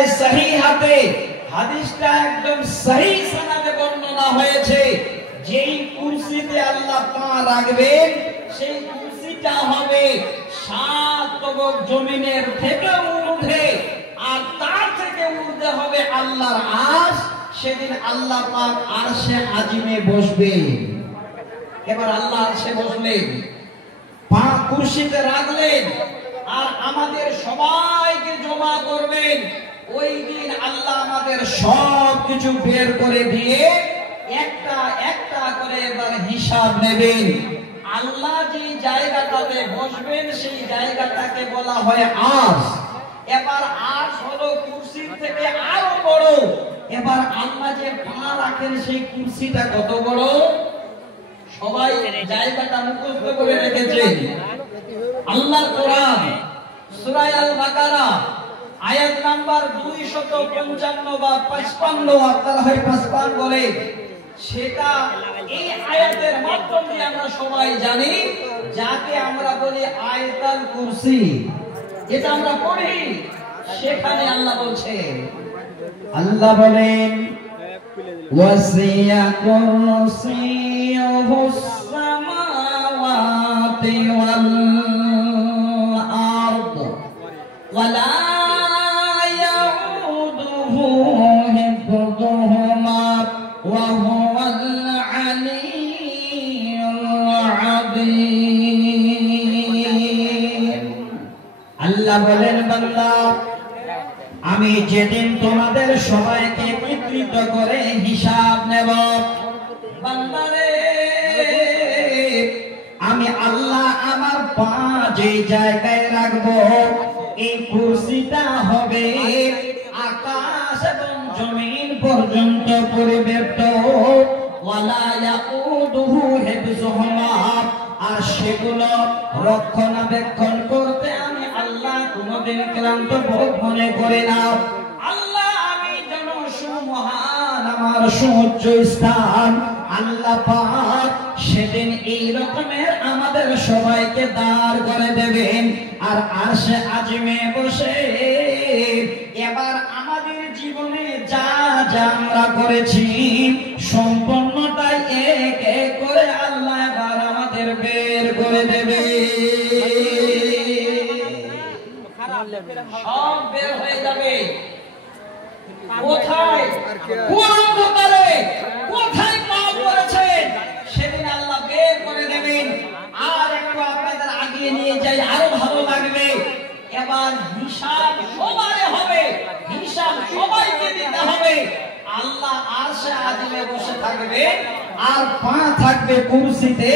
সিলসিলায়ে সহিহাতে হাদিসটা একদম সহি সনদে বর্ণনা হয়েছে। যেই কুরসিতে আল্লাহ পা রাখবেন সেই কুরসিটা হবে 7 তবক জমিনের থেকে ঊর্ধ্বে, আর তার থেকে ঊর্ধ্বে হবে আল্লাহর আরশ। সেদিন আল্লাহ পাক আরশে আজিমে বসবেন। এবার আল্লাহ আরশে বসলেন, পা কুরসিতে রাখলেন, আর আমাদের সবাইকে জমা করবেন। ওই দিন আল্লাহ আমাদের সব কিছু বের করে দিয়ে একটা একটা করে এবার হিসাব নেবেন। আল্লাহ যে জায়গাটাতে বসবেন সেই জায়গাটাকে বলা হয় আরশ। এবার আরশ হলো কুরসির থেকে আরো বড়। এবার আল্লাহ যে পা রাখেন সেই কুরসিটা কত বড়, সবাই জায়গাটা মুখস্থ করে রেখেছেন। আল্লাহর কোরআন সূরা আল বাকারা আয়াত নাম্বার 255 বা 55, আপনারা হয় 55 বলে, সেটা এই আয়াতের মাধ্যম দিয়ে আমরা সবাই জানি, যাকে আমরা বলি আয়াতুল কুরসি। এটা আমরা পড়ি, সেখানে আল্লাহ বলছেন, আল্লাহ বলেন ওয়াসিয়া কুরসিয়ুহুস সামাওয়াতি ওয়াল আরদ ওয়ালা ইয়াউদুহু হিফযুহুমা ওয়া হুয়াল আলিয়্যুল আযীম। আল্লাহ বলেন, বান্দা আমি যেদিন তোমাদের সবাইকে একত্রিত করে হিসাব নেব, বান্দারে আমি আল্লাহ আমার পা যে জায়গায় রাখবো এই কুরসিটা হবে আকাশ এবং জমিন পর্যন্ত পরিব্যাপ্ত। ওয়ালা ইয়াউদুহু হিফযুহুমা, আর সেগুলো রক্ষণাবেক্ষণ করতে আমি আল্লাহ কোনদিন ক্লান্ত বোধ মনে করি না। আল্লাহ আমি যেন সুমহান, আমার সুউচ্চ স্থান আল্লাহ পাক সেদিন এই রকমের আমাদের সবাইকে দাঁড় করে দেবেন, আর আরশে আজিমে বসে এবার আমাদের জীবনে যা যা আমরা করেছি সম্পূর্ণটাই এক এক করে আল্লাহ এবার আমাদের বের করে দেবে। সব বের হয়ে যাবে। কোথায় কোন অন্ধকারে কোথায় পাপ করেছেন সেদিন আল্লাহ বের করে দেবেন। আর একটু আপনাদের আগিয়ে নিয়ে যাই, আরো ভালো লাগবে। এবার হিসাব সবারে হবে, হিসাব সবাইকে দিতে হবে। আল্লাহ আরশে আজিমে বসে থাকবে আর পা থাকবে কুরসিতে।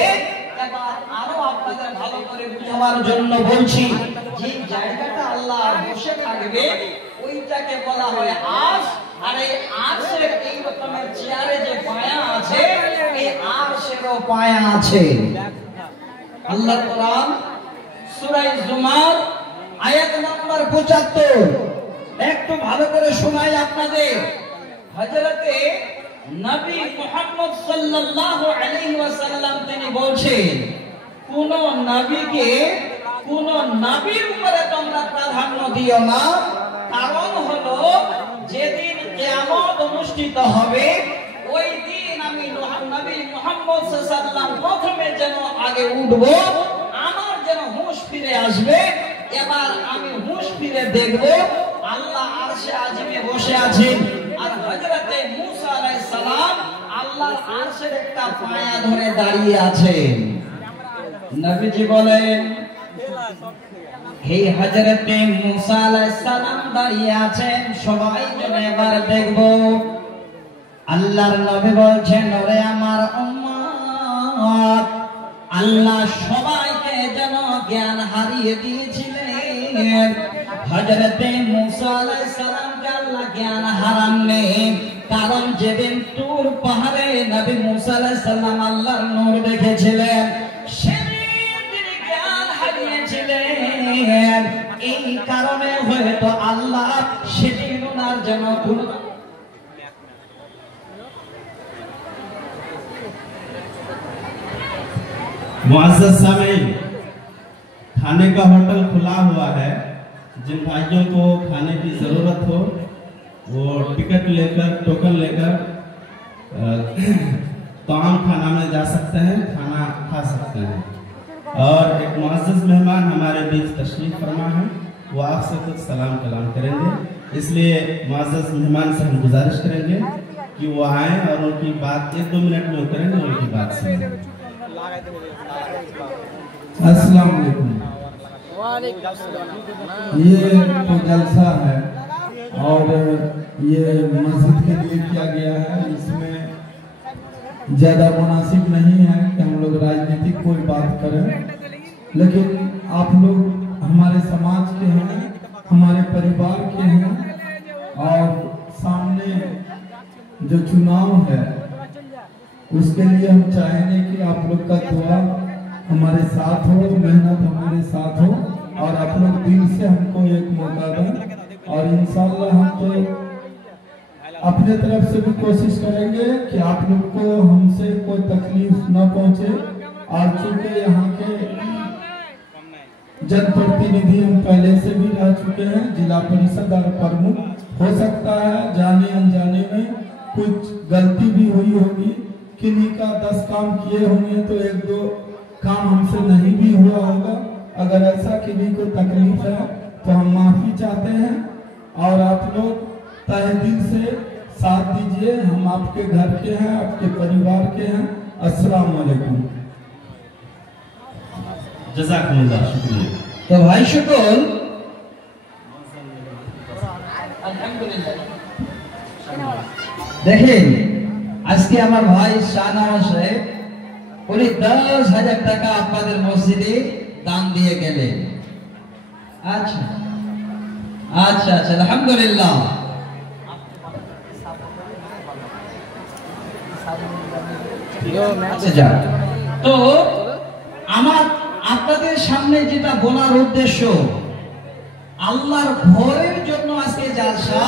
এবার আরো আপনাদের ভালো করে বুঝাবার জন্য বলছি, যে জায়গাটা আল্লাহ বসে থাকবে ওইটাকে বলা হয় আরশ। আর এই আরশের এই রকমের চেয়ারে যে পায়া আছে, এই আরশেরও পায়া আছে। আল্লাহর কোরআন সূরা জুমার আয়াত নাম্বার 75 একটু ভালো করে শোনাই আপনাদের। হযরতে নবী মুহাম্মদ সাল্লাল্লাহু আলাইহি ওয়াসাল্লাম তিনি বলছেন, কোন নবীকে কোন নবীর উপরে তোমরা প্রাধান্য দিও না, কারণ হলো যেদিন কিয়ামত অনুষ্ঠিত হবে ওই দিন আমি নবী মুহাম্মদ সাল্লাল্লাহু আলাইহি ওয়াসাল্লাম প্রথমে যেন আগে উঠব, আমার যেন হুঁশ ফিরে আসবে। এবার আমি হুঁশ ফিরে দেখব আল্লাহ আরশে আজিমে বসে আছেন, আর হযরতে মূসা আলাইহিস সালাম আল্লাহর আরশের একটা পায়া ধরে দাঁড়িয়ে আছেন। নবীজি বলেন, হে হযরতে মূসা আলাইহিস সালাম দাঁড়িয়ে আছেন, সবাই যেন এবার দেখব। আল্লাহর নবী বলছেন, ওরে আমার উম্মত, আল্লাহ সবাইকে যেন জ্ঞান হারিয়ে দিয়েছিলেন, হযরতে মূসা আলাইহিস সালামকে আল্লাহ জ্ঞান হারাননি। কারণ যেদিন তুর পাহাড়ে নবী মূসা আলাইহিস সালাম আল্লাহর নূর দেখেছিলেন, সেদিন তিনি জ্ঞান হারিয়েছিলেন। এই কারণে হয়তো আল্লাহ সেদিন ওনার যেন मुअज़्ज़ज़ सामीन, खाने का होटल खुला हुआ है। जिन भाइयों को खाने की ज़रूरत हो वो टिकट लेकर टोकन लेकर ताम खाना में जा सकते हैं, खाना खा सकते हैं। और एक मुअज़्ज़ज़ मेहमान हमारे बीच तशरीफ फरमा है, वो आपसे कुछ सलाम कलाम करेंगे, इसलिए मुअज़्ज़ज़ मेहमान से हम गुजारिश करेंगे कि वो आए और उनकी बात 1-2 मिनट में करेंगे, उनकी बात सुनें। अस्सलाम वालेकुम। ये तो जलसा है और ये मस्जिद के लिए किया गया है, इसमें ज़्यादा मुनासिब नहीं है कि हम लोग राजनीतिक कोई बात करें, लेकिन आप लोग हमारे समाज के हैं, हमारे परिवार के हैं और सामने जो चुनाव है उसके लिए हम चाहेंगे कि आप लोग का दुआ हमारे साथ हो, मेहनत हमारे साथ हो और आप लोग दिल से हमको एक मौका दें और इंशाअल्लाह हम तो अपने तरफ से भी कोशिश करेंगे कि आप लोग को हमसे कोई तकलीफ न पहुंचे। और चूंकि यहाँ के जनप्रतिनिधि हम पहले से भी रह चुके हैं, जिला परिषद और प्रमुख, हो सकता है जाने अनजाने में कुछ गलती भी हुई होगी, किन्हीं का 10 काम किए होंगे तो 1-2 काम हमसे नहीं भी हुआ होगा। अगर ऐसा किन्हीं को तकलीफ है तो हम माफी चाहते हैं और आप लोग तहे दिल से साथ दीजिए। हम आपके घर के हैं, आपके परिवार के हैं। अस्सलाम वालेकुम। जज़ाकुमुल्लाह, शुक्रिया। तो भाई शुकुर, দেখেন আজকে আমার ভাই শাহনওয়াজ সাহেব উনি 10,000 টাকা আপনাদের মসজিদে দান দিয়ে গেলেন। আচ্ছা আচ্ছা আচ্ছা, আলহামদুলিল্লাহ। আচ্ছা যাক, তো আমার আপনাদের সামনে যেটা বলার উদ্দেশ্য, আল্লাহর ঘরের জন্য আজকে জালসা,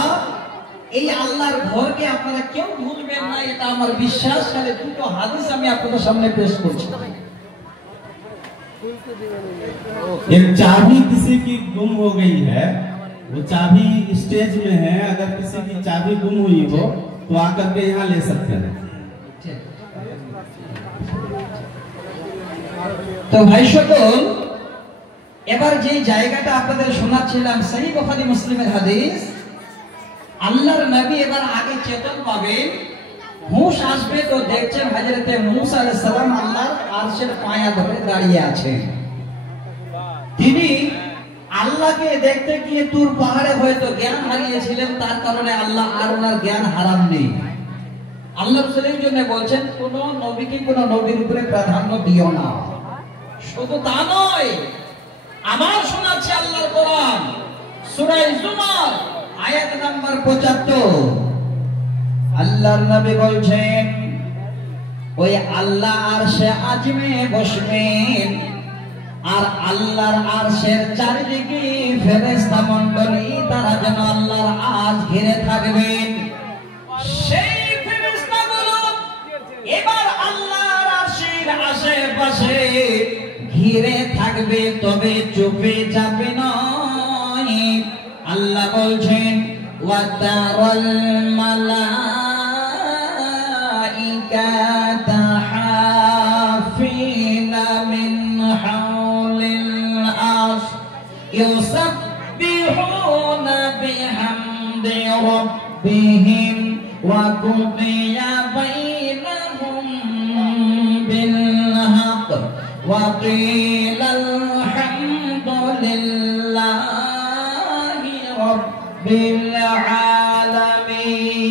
এই আল্লাহর ঘরকে আপনারা কেউ ভুলবেন না, এটা আমার বিশ্বাস। তাহলে দুটো হাদিস আমি আপনাদের সামনে পেশ করছি। एक चाबी किसी की गुम हो गई है, वो चाबी स्टेज में है, अगर किसी की चाबी गुम हुई हो तो आकर के यहाँ ले सकते हैं। তো ভাই সকল, এবার যে জায়গাটা আপনাদের শোনাচ্ছিলাম সহিহ বুখারী মুসলিমের হাদিস, আল্লাহর নবী এবার আগে চেতন পাবেন, হুঁশ আসবে তো দেখছেন হযরতে মূসা আলাইহিস সালাম আল্লাহর আরশের পায়া ধরে দাঁড়িয়ে আছেন। তিনি আল্লাহকে দেখতে গিয়ে তুর পাহাড়ে হয়তো জ্ঞান হারিয়েছিলেন, তার কারণে আল্লাহ আর ওনার জ্ঞান হারান নেই। আল্লাহ রাসূলের জন্য বলছেন কোন নবীকে কোন নবীর উপরে প্রাধান্য দিও না। শুধু তা নয়, আমার শোনাচ্ছে আল্লাহর কোরআন, সূরা জুমার আয়াত নাম্বার 75। আল্লাহর নবী বলছেন ওই আল্লাহ আরশে আজিমে বসবেন আর আল্লাহর আরশের চারিদিকে ফেরেশতা মণ্ডলী তারা যেন আল্লাহর আরশ ঘিরে থাকবেন। সেই ফেরেশতাগুলো এবার আল্লাহর আরশের আশেপাশে ঘিরে থাকবে, তবে চুপে যাবে নয়। আল্লাহ বলছেন ওয়াতারাল মালাইকাতা হাফিনা মিন হাওলিল আরশ ইউসাব্বিহুনা বিহামদি রাব্বিহিম ওয়া কুদিয়া বাইনাহুম বিল হক ওয়া কিলাল হামদুলিল্লাহি রাব্বিল আলামিন।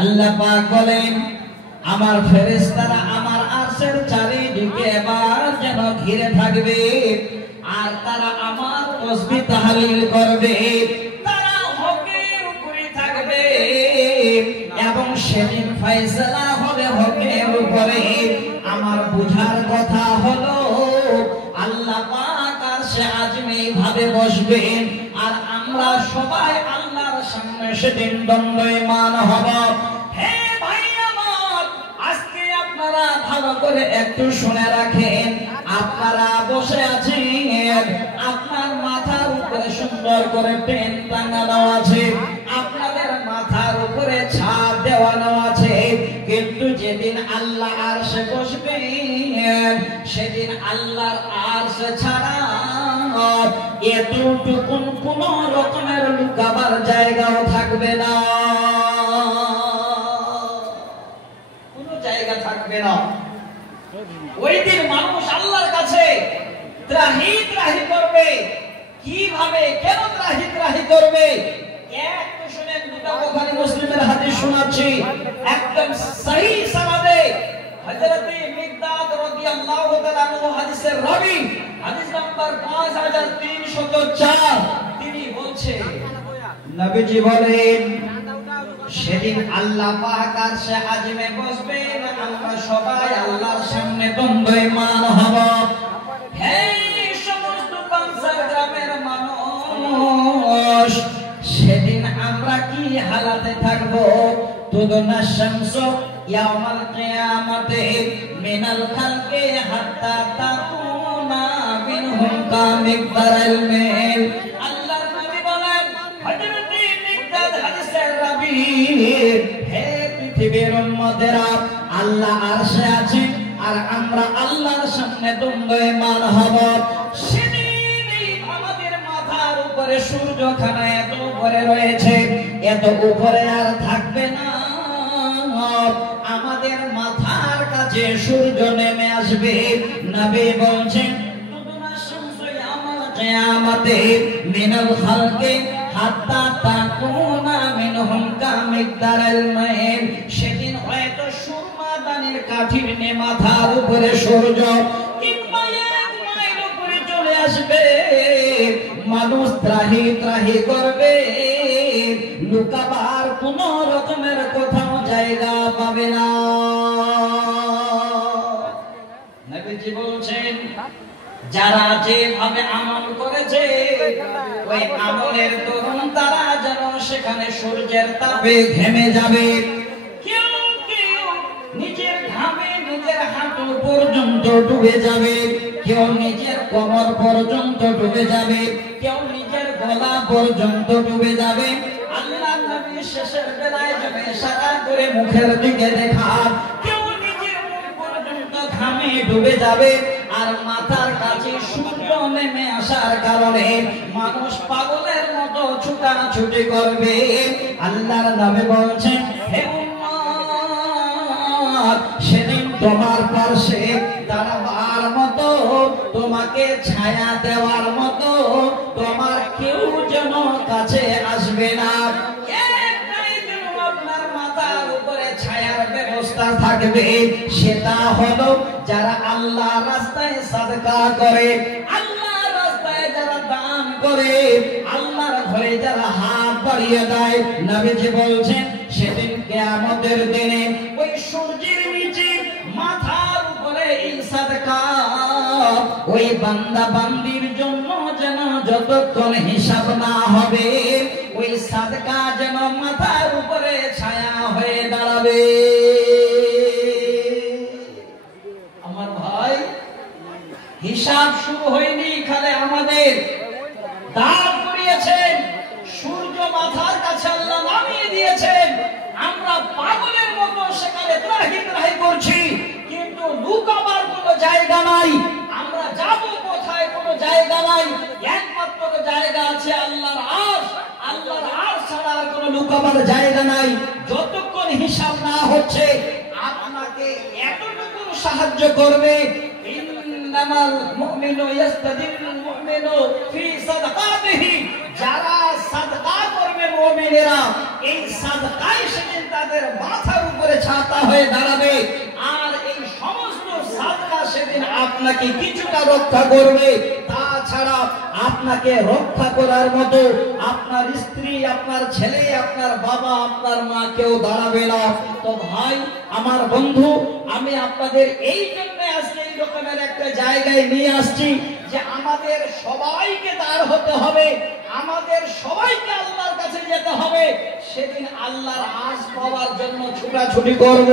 আল্লাহ পাক বলেন আমার ফেরেশতারা আমার আরশের চারিদিকে এবার যেন ঘিরে থাকবে আর তারা আমার তাসবিহ তাহলিল করবে, তারা হকের উপরে থাকবে এবং সেদিন ফয়সালা হবে হকের উপরে। আমার বুঝার কথা হলো আল্লাহ পাক আরশে আজিমে ভাবে বসবেন আর আমরা সবাই আল্লাহর সামনে সেদিন দণ্ডায়মান হব। হে ভাই আমার, আজকে আপনারা ভালো করে একটু শুনে রাখেন, আপনারা বসে আছেন, আপনার মাথার উপরে সুন্দর সুন্দর করে টেন টাঙানো আছে, আপনাদের মাথার উপরে ছাদ দেওয়ানো আছে, কিন্তু যেদিন আল্লাহ আরশে বসবেন সেদিন আল্লাহর আরশ ছাড়া এতটুকুন কোন রকমের লুকাবার জায়গাও থাকবে না, কোনো জায়গা থাকবে না। ওই দিন মানুষ আল্লাহর কাছে ত্রাহি ত্রাহি করবে। কিভাবে, কেন ত্রাহি ত্রাহি করবে? এক তো শুনেন, দুটো বুখারী মুসলিমের হাদিস শোনাচ্ছি একদম সহিহ সনদে। হযরত মিকদাদ রাদিয়াল্লাহু তাআলা আনহু হাদিসের রাবী, হাদিস নাম্বার 5304, তিনি বলছেন, নবীজি বলেন, সেদিন আল্লাহ পাক আরশে আজিমে বসবেন, আমরা সবাই আল্লাহর সামনে দণ্ডায়মান হব। হে সমস্ত পাঁচশার গ্রামের মানুষ, সেদিন আমরা কি হালাতে থাকব? তুদনা শামসু ইয়াউমাল কিয়ামাতে মিনাল খালকি হাত্তা তাকুনা মিনহুম কামিকদারাল মাইল। আল্লাহর নবী বলেন, হযরত মিকদাদ হাদিসের রাবী, হে পৃথিবীর উম্মতেরা, আল্লাহ আরশে আছে আর আমরা আল্লাহর সামনে দণ্ডায়মান হব। সেদিন আমাদের মাথার উপরে সূর্যখানা এত উপরে রয়েছে, এত উপরে আর থাকবে না, আমাদের মাথার কাছে সূর্য নেমে আসবে। নবী বলছেন, তুদনা শামসু ইয়াউমাল কিয়ামাতে মিনাল খালকি হাত্তা তাকুনা মিনহুম কামিকদারাল মাইল। সেদিন হয়তো সুরমা দানির কাঠির নে মাথার উপরে সূর্য কিংবা 1 মাইল উপরে চলে আসবে। মানুষ ত্রাহি ত্রাহি করবে, লুকাবার কোন রকমের কোথাও জায়গা পাবে না। নবীজি বলছেন, যারা যেভাবে আমল করেছে ওই আমলের দরুন তারা যেন সেখানে সূর্যের তাপে ঘেমে যাবে। কেউ কেউ নিজের ঘামে নিজের হাঁটু পর্যন্ত ডুবে যাবে, কেউ নিজের কোমর পর্যন্ত ডুবে যাবে, কেউ নিজের গলা পর্যন্ত ডুবে যাবে। আল্লাহ নবী শেষের বেলায় যাবে সাদা করে মুখের দিকে দেখা, কেউ নিজের মুখ পর্যন্ত ঘামে ডুবে যাবে। আর মাথার কাছে সূর্য নেমে আসার কারণে মানুষ পাগলের মতো ছুটাছুটি করবে। আল্লাহর নবী বলছেন, হে উম্মত, সেদিন তোমার পাশে দাঁড়াবার মতো, তোমাকে ছায়া দেওয়ার মতো তোমার কেউ যেন কাছে আসবে না। একটাই যেন আপনার মাথার উপরে ছায়ার ব্যবস্থা থাকবে, সেটা হলো যারা আল্লাহ রাস্তায় সাদকা করে, আল্লাহ রাস্তায় যারা দান করে, আল্লাহর ঘরে যারা হাত বাড়িয়ে দেয়। নবীজি বলছেন, সেদিন কিয়ামতের দিনে ওই সূর্যের নিচে মাথার উপরে এই সাদকা ওই বান্দা বান্দির জন্য যেন যতক্ষণ হিসাব না হবে, ওই সাদকা যেন মাথার উপরে ছায়া হয়ে দাঁড়াবে। আমার ভাই, হিসাব শুরু হয়নি, এখানে আমাদের দাঁড় করিয়েছেন, সূর্য মাথার কাছে আল্লাহ নামিয়ে দিয়েছেন। আমরা পাগলের মতো সেখানে ত্রাহি ত্রাহি করছি, কিন্তু লুকাবার কোনো জায়গা নাই। আমরা যাব কোথায়? কোনো জায়গা নাই। একমাত্র জায়গা আছে আল্লাহর আরশ। আল্লাহর আরশ ছাড়া আর কোনো লুকাবার জায়গা নাই। যতক্ষণ হিসাব না হচ্ছে আপনাকে এতটুকু সাহায্য করবে, ইন্নামাল মুমিনু ইয়াস্তাদিলুল মুমিনু ফি সাদাকাতিহি, যারা সাদকা করবে মুমিনেরা, এই সাদকাই সেদিন তাদের মাথার উপরে ছাতা হয়ে দাঁড়াবে। আর এই সমস্ত সাদকা সেদিন আপনাকে কিছুটা রক্ষা করবে, তাছাড়া আপনাকে রক্ষা করার মতো আপনার স্ত্রী, আপনার ছেলে, আপনার বাবা, আপনার মা কেউ দাঁড়াবে না। তো ভাই, আমার বন্ধু, আমি আপনাদের এই জন্য আজকে এই রকমের একটা জায়গায় নিয়ে আসছি যে আমাদের সবাইকে দাঁড় হতে হবে, আমাদের সবাইকে আল্লাহর কাছে যেতে হবে। সেদিন আল্লাহর আরশ পাওয়ার জন্য ছুটাছুটি করব।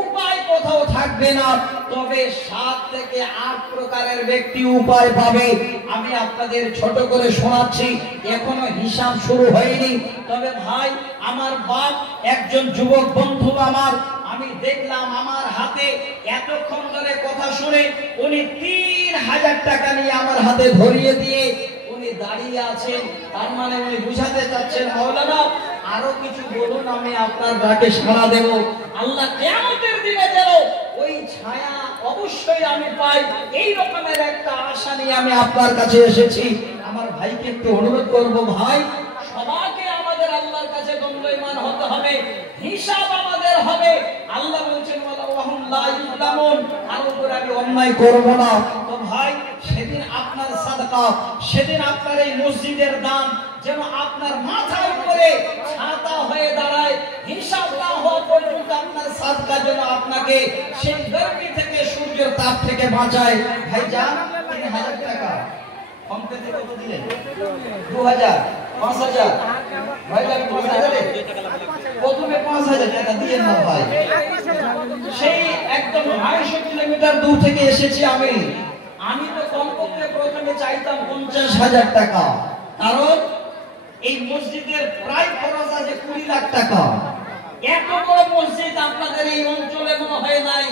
উপায় কোথাও থাকবে না, তবে 7 থেকে 8 প্রকারের ব্যক্তি উপায় পাবে। আমি আপনাদের ছোট করে শোনাচ্ছি, এখনো হিসাব শুরু হয়নি। তবে ভাই আমার বাপ একজন যুবক বন্ধু আমার, আমি দেখলাম আমার হাতে এতক্ষণ ধরে কথা শুনে উনি 3000 টাকা নিয়ে আমার হাতে ধরিয়ে দিয়ে উনি দাঁড়িয়ে আছেন। তার মানে উনি বুঝাতে চাচ্ছেন, মাওলানা আরো কিছু বলুন, আমি আপনার ডাকে সাড়া দেব। আল্লাহ কিয়ামতের দিনে যেন ওই ছায়া অবশ্যই আমি পাই, এই রকমের একটা আশা নিয়ে আমি আপনার কাছে এসেছি। আমার ভাইকে একটু অনুরোধ করব, ভাই সবাইকে আমাদের আল্লাহর কাছে দণ্ডায়মান হতে হবে, হিসাব আমাদের হবে। আল্লাহ বলছেন ওয়ালাহুম লা ইউলামুন, আর উপর আমি অন্যায় করব না। তো ভাই সেদিন আপনার সাদকা, সেদিন আপনার এই মসজিদের দান যেন আপনার মাথার উপরে ছাতা হয়ে দাঁড়ায়। হিসাব না হওয়া পর্যন্ত আপনার সাদকা যেন আপনাকে সেই গরমি থেকে, সূর্যের তাপ থেকে বাঁচায়। ভাই যান 3000 টাকা কমপ্লিট কত দিলেন? 2000, 5000 ভাই যান 5000 প্রথমে 5000 টাকা দিয়ে না ভাই। সেই একদম 250 কিলোমিটার দূর থেকে এসেছি আমি তো কমপক্ষে প্রথমে চাইতাম 50,000 টাকা, কারণ এই মসজিদের প্রায় খরচ আছে 20 লাখ টাকা। এত বড় মসজিদ আপনাদের এই অঞ্চলে মনে হয় নাই,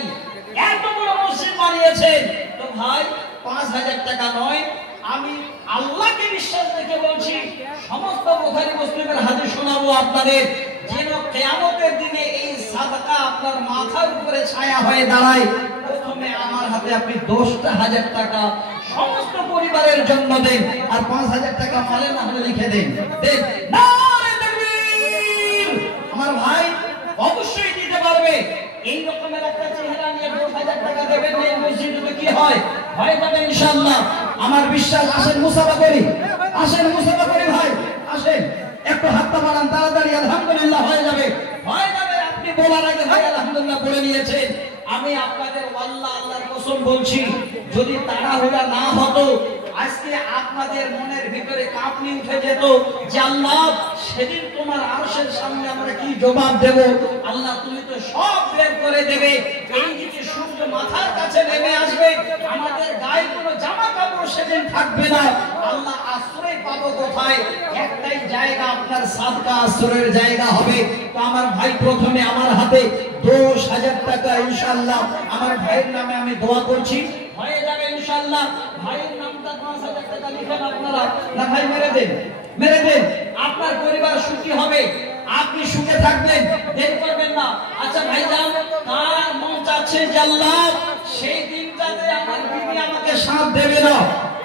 এত বড় মসজিদ বানিয়েছেন। তো ভাই 5000 টাকা নয়, আমি আল্লাহকে বিশ্বাস রেখে বলছি, সমস্ত বুখারী মুসলিমের হাদিস শোনাবো আপনাদের, যেন কিয়ামতের দিনে এই সাদকা আপনার মাথার উপরে ছায়া হয়ে দাঁড়ায়। প্রথমে আমার হাতে আপনি 10,000 টাকা সমস্ত পরিবারের জন্য দেন, আর 5,000 টাকা মালে না হলে লিখে দেন। নারে তাকবীর! আমার ভাই অবশ্যই দিতে পারবে। এই রকমের একটা চেহারা নিয়ে 10,000 টাকা দেবেন, এই মসজিদে কি হয়? হয়ে যাবে ইনশাআল্লাহ, আমার বিশ্বাস। আসেন মুসাফা করি, আসেন মুসাফা করি ভাই, আসেন একটু হাতটা বাড়ান তাড়াতাড়ি। আলহামদুলিল্লাহ হয়ে যাবে, হয়ে যাবে। আপনি বলার আগে ভাই আলহামদুলিল্লাহ বলে নিয়েছেন। আমি আপনাদের আল্লাহর কসম বলছি, যদি তাড়াহুড়া না হতো আজকে আপনাদের মনের ভিতরে কাঁপুনি উঠে যেত যে আল্লাহ সেদিন তোমার আরশের সামনে আমরা কি জবাব দেব। আল্লাহ তুমি তো সব বের করে দেবে। এই যে সূর্য মাথার কাছে নেমে আসবে, আমাদের গায়ে কোনো জামা কাপড় সেদিন থাকবে না। আল্লাহ আশ্রয় পাবো কোথায়? একটাই জায়গা, আপনার সাদকা আশ্রয়ের জায়গা হবে। তো আমার ভাই প্রথমে আমার হাতে 10,000 টাকা ইনশাআল্লাহ আমার ভাইয়ের নামে আমি দোয়া করছি, হয়ে যাবে ইনশাআল্লাহ। ভাইয়ের নামটা 5,000 টাকা লিখেন আপনারা, না ভাই মেরে দেন, মেরে দেন। আপনার পরিবার সুখী হবে, আপনি সুখে থাকবেন, দেরি করবেন না। আচ্ছা ভাই যান, কার মন চাচ্ছে যে আল্লাহ সেই দিনটাতে আমার বিবি আমাকে সাথ দেবে না,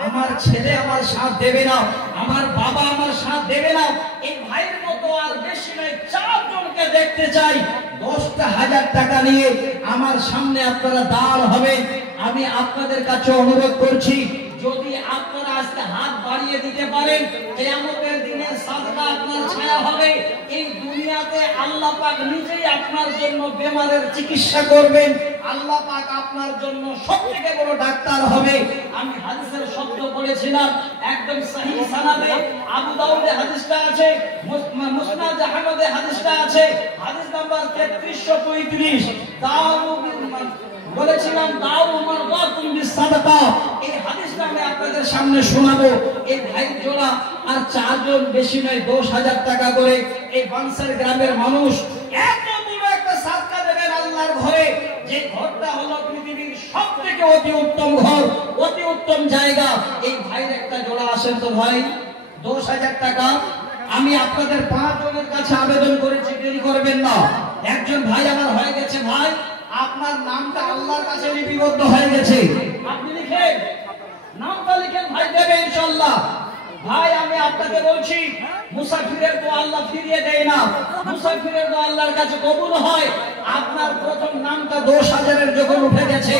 আমার ছেলে আমার সাথ দেবে না, আমার বাবা আমার সাথ দেবে না, এই ভাইয়ের মতো আর বেশি নয় 4 জনকে দেখতে চাই। 10,000 টাকা নিয়ে আমার সামনে আপনারা দাঁড় হবেন। আমি আপনাদের কাছে অনুরোধ করছি, যদি আপনারা আজকে হাত বাড়িয়ে দিতে পারেন, কিয়ামতের দিনে সাদকা আপনার ছায়া হবে। এই দুনিয়াতে আল্লাহ পাক নিজেই আপনার জন্য বেমারের চিকিৎসা করবেন, আল্লাহ পাক আপনার জন্য সবথেকে বড় ডাক্তার হবে। আমি হাদিসের শব্দ বলেছিলাম, একদম সহিহ সানাদে আবু দাউদে হাদিসটা আছে, মুসনাদ আহমদে হাদিসটা আছে, হাদিস নাম্বার 3335। বলেছিলাম দাও মারদাতুন বিসাদাকা, এই হাদিসটা আমি আপনাদের সামনে শোনাবো। এই ভাই জোড়া আর 4 জন, বেশি নয়, 10,000 টাকা করে এই বানসার গ্রামের মানুষ এত বড় একটা সাদকা দেবেন আল্লাহর ঘরে, যে ঘরটা হলো পৃথিবীর সবথেকে অতি উত্তম ঘর, অতি উত্তম জায়গা। এই ভাইয়ের একটা জোড়া আসেন তো ভাই, 10,000 টাকা আমি আপনাদের 5 জনের কাছে আবেদন করেছি, দেরি করবেন না। একজন ভাই আমার হয়ে গেছে, ভাই আপনার নামটা আল্লাহর কাছে লিপিবদ্ধ হয়ে গেছে, আপনি লিখেন, নামটা লিখেন, ভাই দেবে ইনশাআল্লাহ। ভাই আমি আপনাকে বলছি, মুসাফিরের দোয়া আল্লাহ ফিরিয়ে দেয় না, মুসাফিরের দোয়া আল্লাহর কাছে কবুল হয়। আপনার প্রথম নামটা 10,000 এর যখন উঠে গেছে,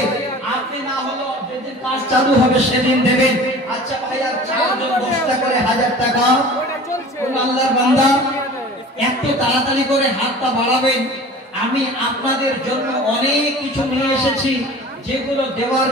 আপনি না হলো যেদিন কাজ চালু হবে সেদিন দেবেন। আচ্ছা ভাই আর 4 জন 10টা করে 1000 টাকা। কোন আল্লাহর বান্দা এত তাড়াতাড়ি করে হাতটা বাড়াবেন। আমি আপনাদের জন্য অনেক কিছু নিয়ে এসেছি, যেগুলো দেওয়ার